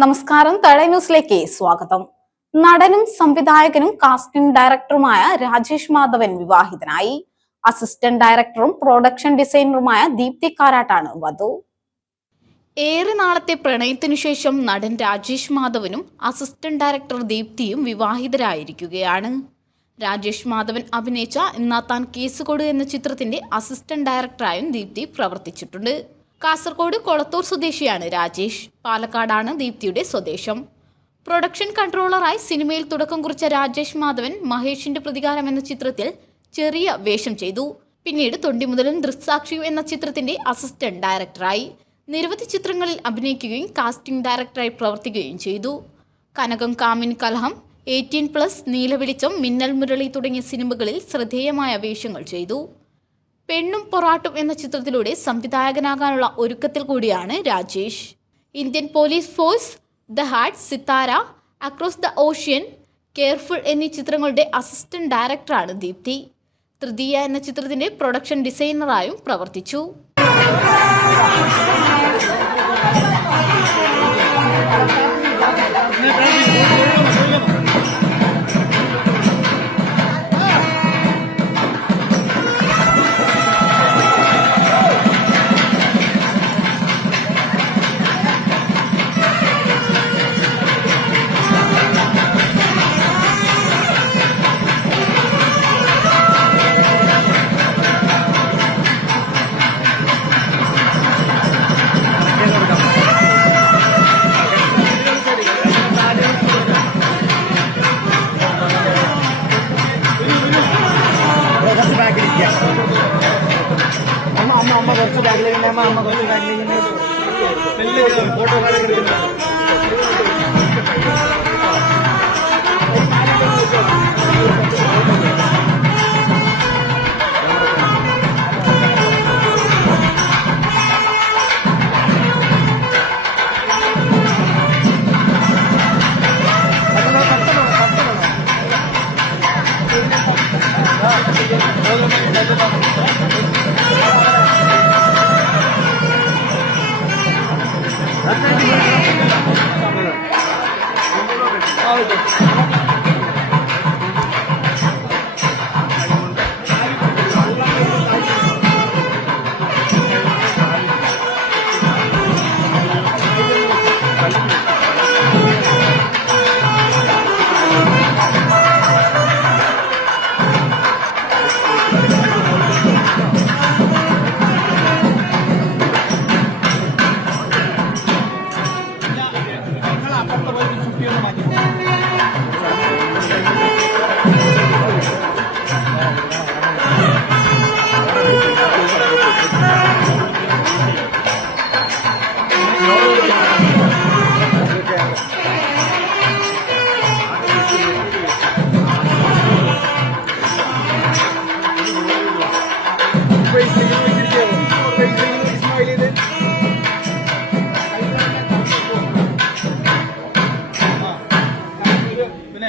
നമസ്കാരം, തഴ ന്യൂസിലേക്ക് സ്വാഗതം. നടനും സംവിധായകനും കാസ്റ്റിംഗ് ഡയറക്ടറുമായ രാജേഷ് മാധവൻ വിവാഹിതനായി. അസിസ്റ്റന്റ് ഡയറക്ടറും പ്രൊഡക്ഷൻ ഡിസൈനറുമായ ദീപ്തി കാരാട്ടാണ് വധു. ഏറെ നാളത്തെ പ്രണയത്തിനു ശേഷം നടൻ രാജേഷ് മാധവനും അസിസ്റ്റന്റ് ഡയറക്ടർ ദീപ്തിയും വിവാഹിതരായിരിക്കുകയാണ്. രാജേഷ് മാധവൻ അഭിനയിച്ച എന്നാ താൻ കേസുകൊട് എന്ന ചിത്രത്തിന്റെ അസിസ്റ്റന്റ് ഡയറക്ടറായും ദീപ്തി പ്രവർത്തിച്ചിട്ടുണ്ട്. കാസർഗോഡ് കൊളത്തൂർ സ്വദേശിയാണ് രാജേഷ്. പാലക്കാടാണ് ദീപ്തിയുടെ സ്വദേശം. പ്രൊഡക്ഷൻ കൺട്രോളറായി സിനിമയിൽ തുടക്കം കുറിച്ച രാജേഷ് മാധവൻ മഹേഷിന്റെ പ്രതികാരം എന്ന ചിത്രത്തിൽ ചെറിയ വേഷം ചെയ്തു. പിന്നീട് തൊണ്ടിമുതലും ദൃക്സാക്ഷിയും എന്ന ചിത്രത്തിന്റെ അസിസ്റ്റന്റ് ഡയറക്ടറായി. നിരവധി ചിത്രങ്ങളിൽ അഭിനയിക്കുകയും കാസ്റ്റിംഗ് ഡയറക്ടറായി പ്രവർത്തിക്കുകയും ചെയ്തു. കനകം, കാമിനി കലഹം, 18+, നീലവെളിച്ചം, മിന്നൽ മുരളി തുടങ്ങിയ സിനിമകളിൽ ശ്രദ്ധേയമായ വേഷങ്ങൾ ചെയ്തു. പെണ്ണും പൊറാട്ടും എന്ന ചിത്രത്തിലൂടെ സംവിധായകനാകാനുള്ള ഒരുക്കത്തിൽ കൂടിയാണ് Rajesh. Indian police force, the heart, Sithara, across the ocean, careful എന്നീ ചിത്രങ്ങളുടെ അസിസ്റ്റന്റ് ഡയറക്ടറാണ് ദീപ്തി. തൃതീയ എന്ന ചിത്രത്തിന്റെ പ്രൊഡക്ഷൻ ഡിസൈനറായും പ്രവർത്തിച്ചു. अम्मा घर से बैग लेके अम्मा घर से बैग लेके फोटो പിന്നെ